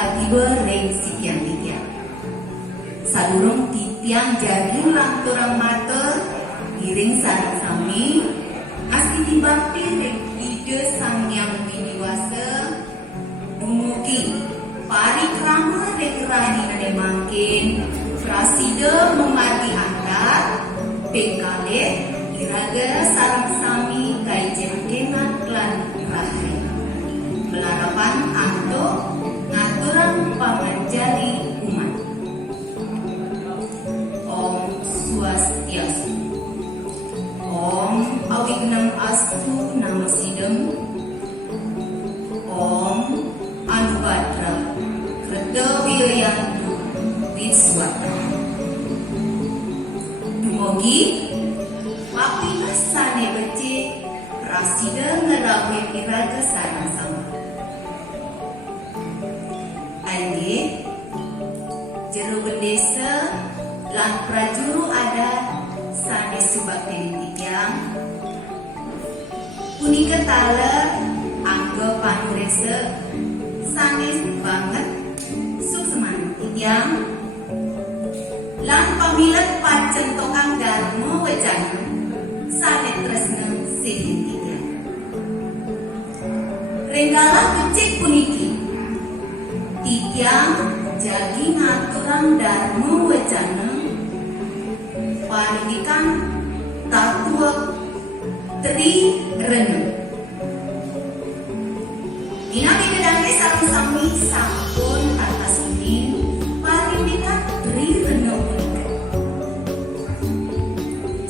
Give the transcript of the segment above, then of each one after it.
katiba reng sitiang-titiang. Sadurung titiang jadi lanturang mata giring sarang sami asti dibakti reng ide sang yang widiwasa dumugi parikrama reng rani nade makin prasida memati antar pekale iraga sarang sami kai jengkenat lan rahri belarapan anto ngaturang pamanjari umat. Om Swastiastu. Om Awignam Astu Nama Sidam. Om Anubhadra Kreda Wiryantu Wiswata. Dumugi Wapilas sane becik Rasida ngerawe iraga sarang sama. Aini jero bendesa lan prajuru adat sane subak titiang punika tala angga panuresa sanes banget sukseman titiang lan pamilat pacen tokang dharma wecana sane tresna sihin titiang renggala becik puniki titiang jadi ngaturan dharma wecana parindikan tatua Tri Rena. Dina bidadane sareng sami sampun atas ini parindikan Tri Rena punika.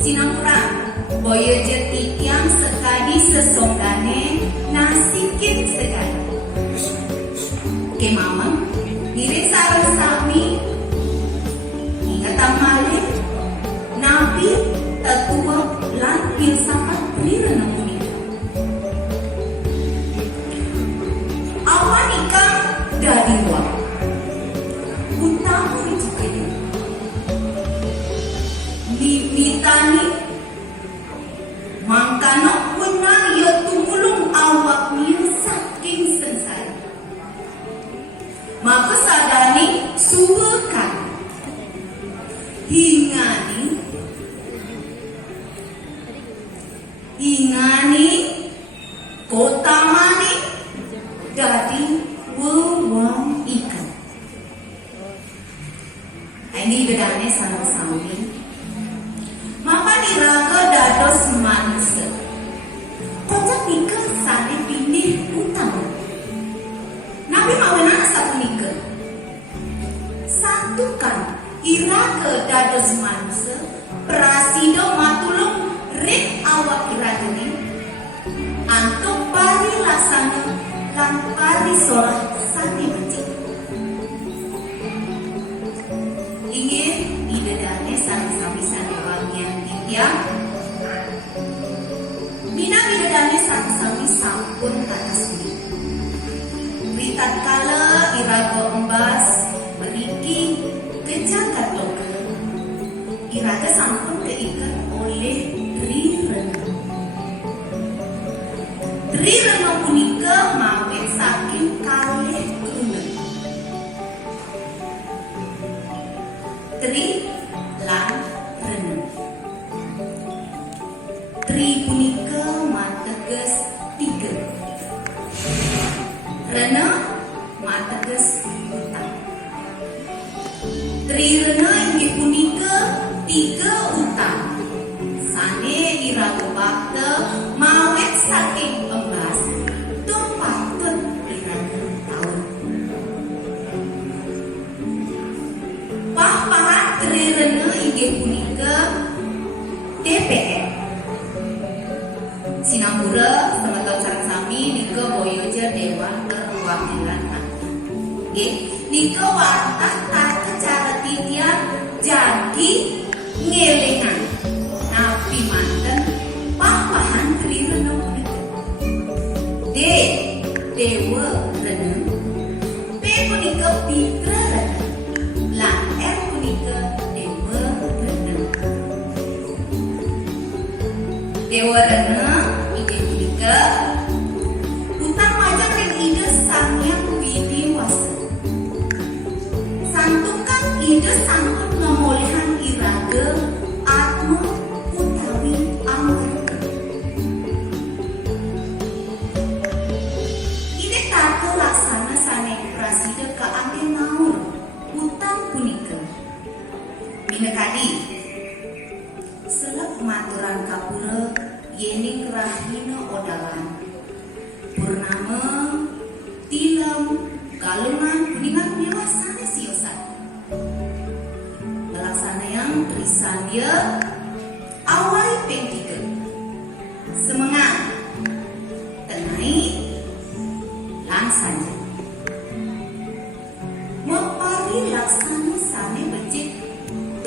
Sinamura boyo titiang sekadi sesonggane nasikin sekali. Kemamang diri sareng sami ingatan malih nabi tetua lan filsafat Rirana punika. Awanika dadi wa utamu wijikaya bibitani mangkana puna ya tumulung awak niya saking sensara. Maka sadani suwekan ingani kotamani dadi wewang ikan. Ini bedane sareng sami maka diraga dados manusia kocak nikah sane pilih utama nabi mawenana satu nikah satukan iraga dados manusia prasido matulung rik awak iragani antuk pari lasana lan pari solah sani becik ingin idedane sami-sami sane wangian titiang mina idedane sami-sami sampun atas ini witat kala iraga embas beriki kejagat loka iraga sampun keikat oleh Tri Rena punika mawet saking kalih keturunan Tri lan Rena. Tri punika mateges 3 Rena mateges utang. Tri Rena inggih punika 3 utang sane iraga bakta mawet saking embas tumpatut iraga taun. Papahan Tri Rena inggih punika DPR. Sinambura semeton sareng sami nika boyoja Dewan Perwakilan Rakyat. Nggih, nika watah tata cara titiang jadi ngelingan napi manten papahan Tri Rena punika. Dewa Rena P punika Pitra Rena lan R punika Dewa Rena. Dewa Rena inggih punika utang majang ring ide sang yang widiwasa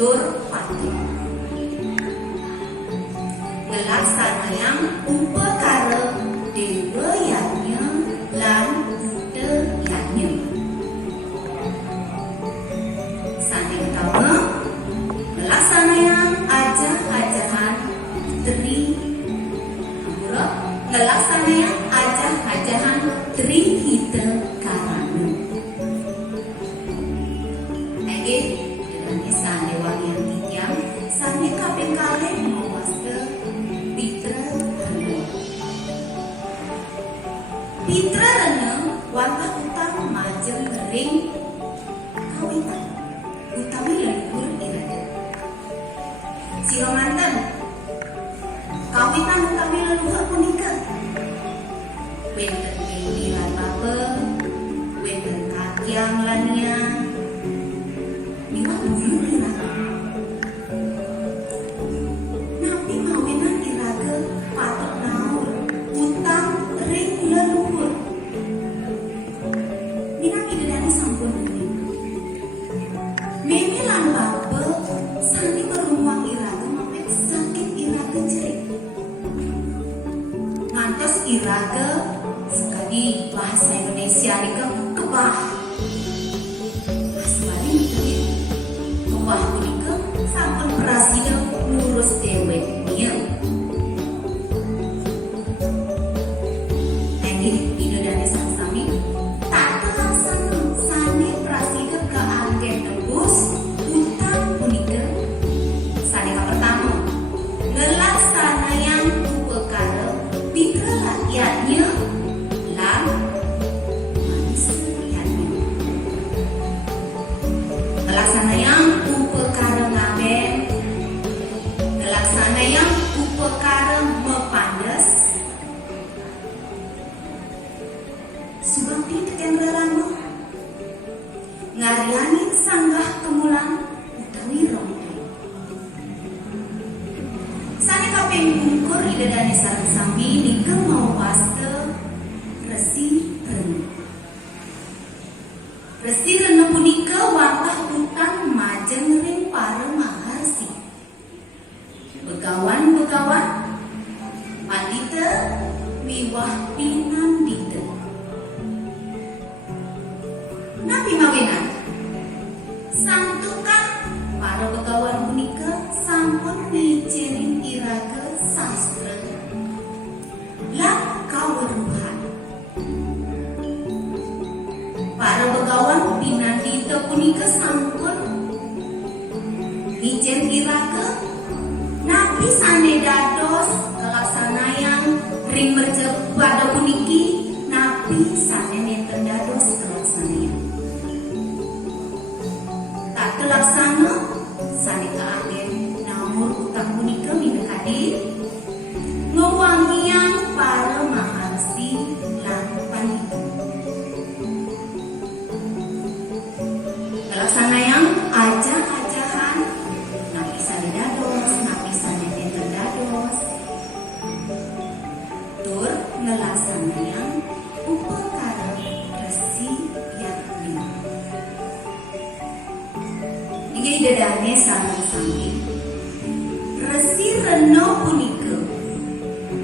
tur pati. Ngelaksanayang upakara dewa yanya lan buddha yanya. Sane utama ngelaksanayang ajah-ajahan tri ngelaksanayang ajah-ajahan Trihita Karana. Ege dengan sane walian tiang sane kaping kalih mawaste Pitra Rena. Pitra Rena warga utang majeng ring kawitan utawi leluhur irade. Sira manten kawitan utawi leluhur punika wenten ing lan bapa wenten kakyang lania miwah dulu iraga napi mawenan iraga patok naur utang ring leluhur minangka dedani sampun kuning mene lan bapa sani beruang iraga mapet sakit iraga jerik ngantos iraga sekali bahasa Indonesia nika kebah asbari mitri kebah punika sampun prasida ngurus dewek nya nggih pidodane sang sami tak terlaksana sane prasida keanggen tembus utang punika sane pertama ngelaksanayang upakara pitra rakyatnya ngelaksanayang upakara ngaben ngelaksanayang upakara mepandes subangti teken relama ngariani sanggah kemulan utawi rompe sane kaping bungkur idadane sareng sami nika mawaste Resi Rena. Resi Rena punika wartah utang majeng ring para maharsi. Begawan-begawan pandita miwah pinandita. Napi mawenan sang tukang para begawan punika sampun mijirin iraga sastra lan kaweruhan. Para begawan pinandita punika sampun mijen iraga napi sane dados kelaksanayang ring merja pada puniki napi sane nenten dados kelaksanayang tak kelaksana sane keanggen namun utang punika minekadi ngewangian para maharsi lan pandita. Kelaksanayang ajah-ajahan napi sane dados napi sane nenten dados tur ngelaksanayang upakara Resi Yatmi. Inggih dedane sareng sami Resi Rena punika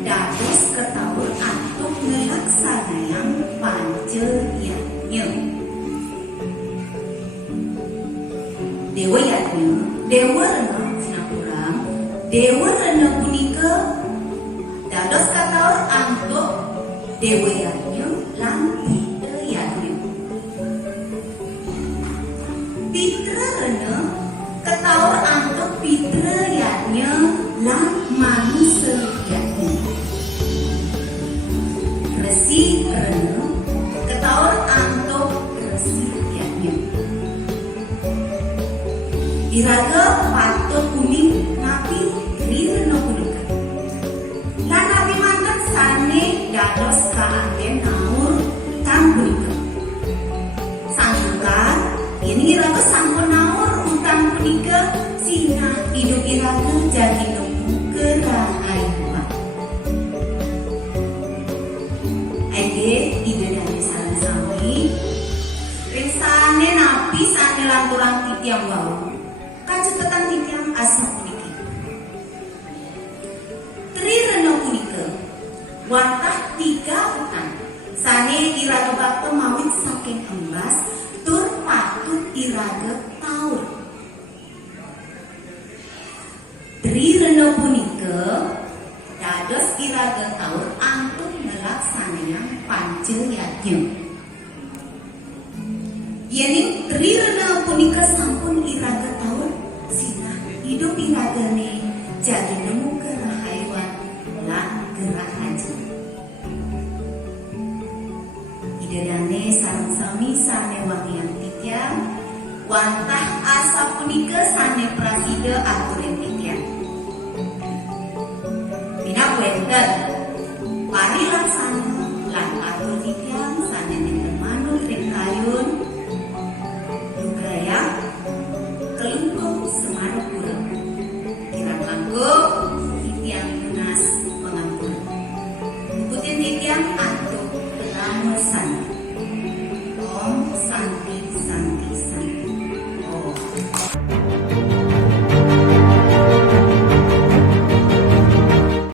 dados ketawur antuk ngelaksanayang panjayanya. Dewa Yatnya, Dewa Rena Sinapurang, Dewa Rena punika dados katawur antuk Dewa Yatnya lan Pitra Yatnya. Pitra Rena ketawur antuk Pitra Yatnya lan Manusa Yatnya. Resi Rena ketawur antuk Resi Yatnya. Iraga patut kuning napi Rena punika lan napi manten sane dados kaanggen naur utang punika. Sanggukan ini iraga sampun naur utang punika sina hidup iraga jadi nemu kerahayuan. Ege ide dari sareng sami rinsane napi sane lanturan titiang wau kacepetan tigang asa puniki. Tri reno punika wantah 3 utan sane iraga bakto mawit saking embas tur patut iraga taur. Tri reno punika dados iraga taur antun ngelaksanayang panceyatnya. Yening Tri rena punika sampun iraga taun sinah hidup iragane jadi nemu kerahayuan lan gerah haji. Idedane sareng sami sane wangian tityang wantah asa punika sane prasida atur